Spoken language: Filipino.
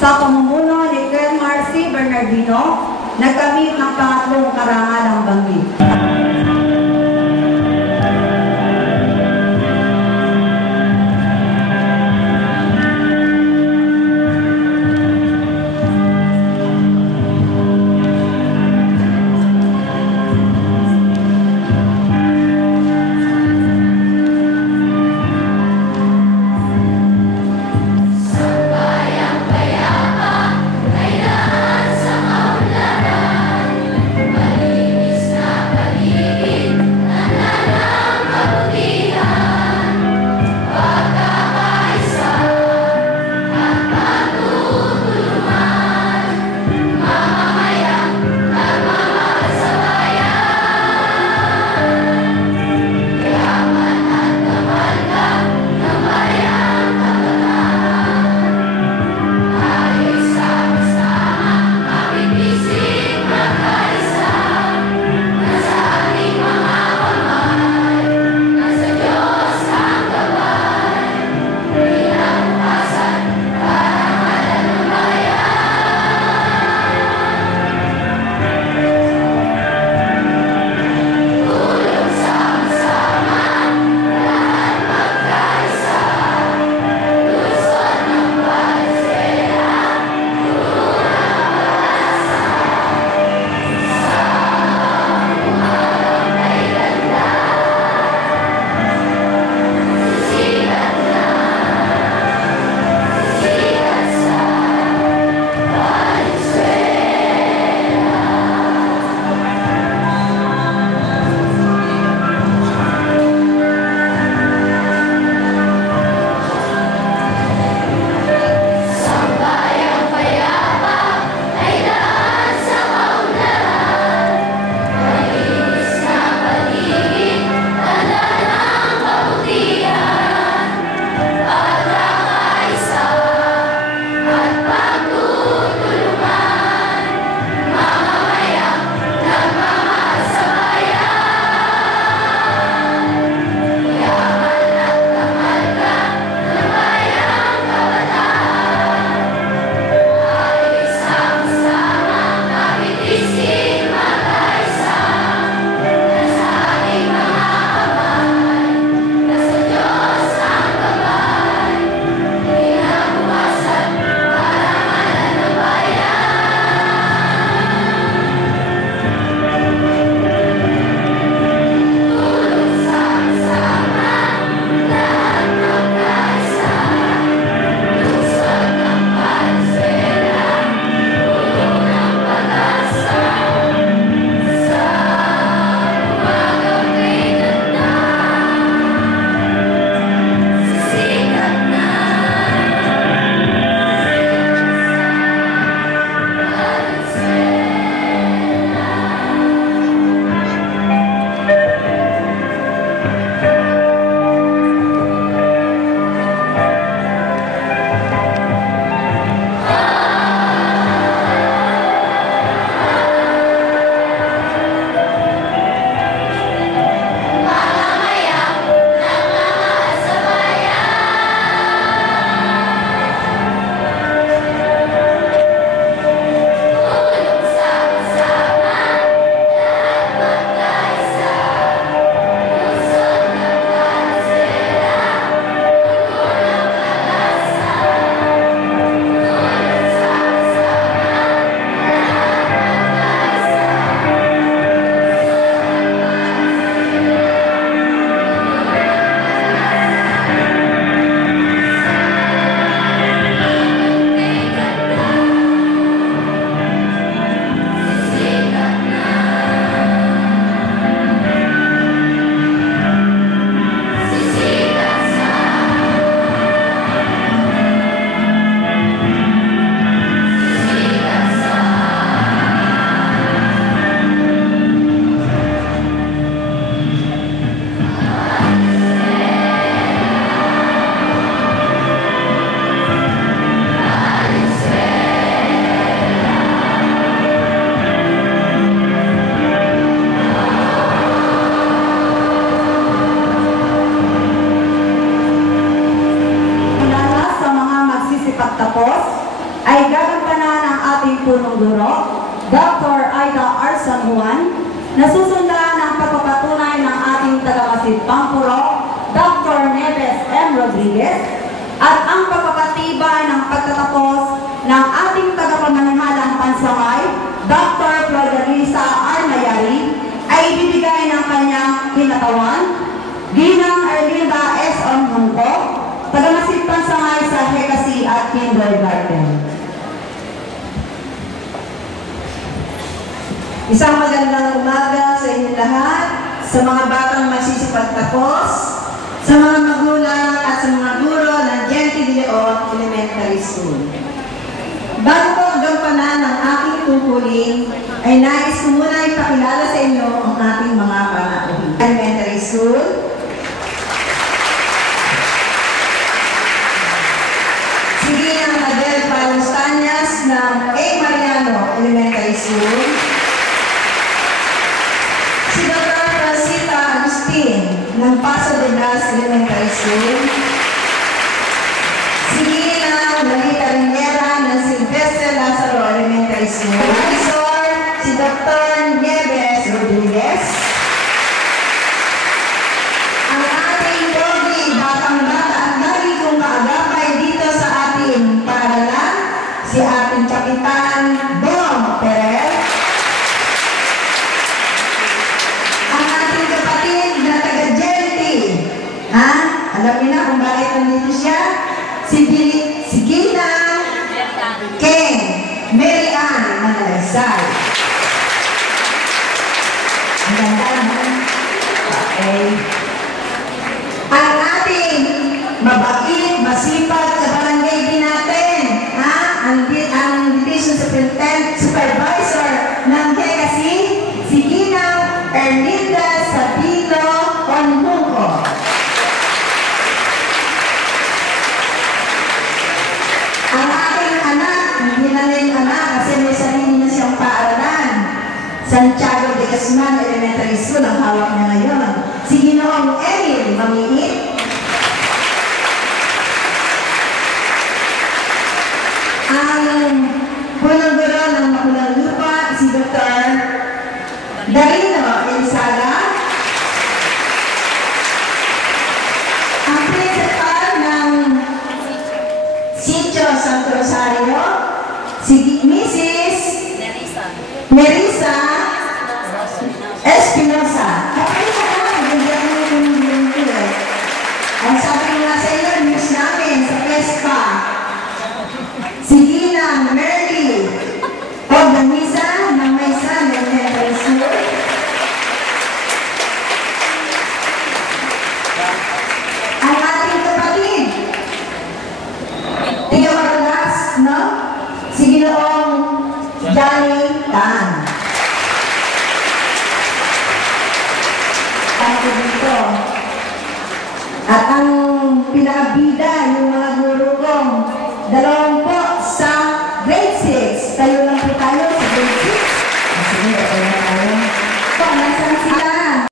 Sa pamumuno ni Clem Marcy Bernardino, nagkamit ng pangatlong karangalang banggit. Sa Juan, nasusundan ng pagpapatunay ng ating tagamasid Pampuro, Dr. Neves M. Rodriguez, at ang pagpapatibay ng pagtatapos ng ating tagapamanahalang pansangay, Dr. Flordelisa R. Mayari, ay ibibigay ng kanyang kinatawan, Ginang Erlinda S. Onhungko, tagamasid pansangay sa Hekasi at Kindergarten. Isang magandang umaga sa inyo lahat, sa mga batang magsisipagtapos, sa mga magulang at sa mga guro ng Genti de Leon Elementary School. Bago ko gampanan ng aking tungkulin, ay nais ko muna ipakilala sa inyo ang ating mga panauhin. Elementary School, sige ang Adel Palustanyas ng A. Mariano Elementary School, si Dr. Rosita Agustin ng Paso de Las Elementary School, si Gina Lalita Riñera ng Silvestre Lazaro Elementary School, Professor si Dr. Nieves Rodriguez, ang ating pogi batang-bata at lagi kong kaagapay dito sa ating paaralan, si ating Kapitan Bong Perez, ang ating kapatid na taga-Genti. Alam niyo na kung bakit nandito siya? Si Gina Ken Mary Ann Manalaysay. Ang ganda naman. Okay. Ang ating mabait, masipag sa barangay din natin. Ang division supervisor ng Hekasi, si Gina Erlinda Sabino Onhungko. Ang aking anak, hindi na rin anak kasi may sarili na siyang paaralan. Santiago de Guzman Elementary School ang hawak niya ngayon. Si Ginoong Emil Mamiit. Ang punong guro ng Makulang Lupa, si Dr. Darino Elizaga. Ang principal ng Sitio Santo Rosario, si Mrs. Nerissa Espinosa. Ang sabi ko nga sa inyo, news namin sa PESPA. Si Gina Merly Organiza ng Maysan Elementary School. Ang ating kapatid, tiga-Matalas, no? Si Ginoong Johnny Tan. Ako dito. At ang pinakabida, yung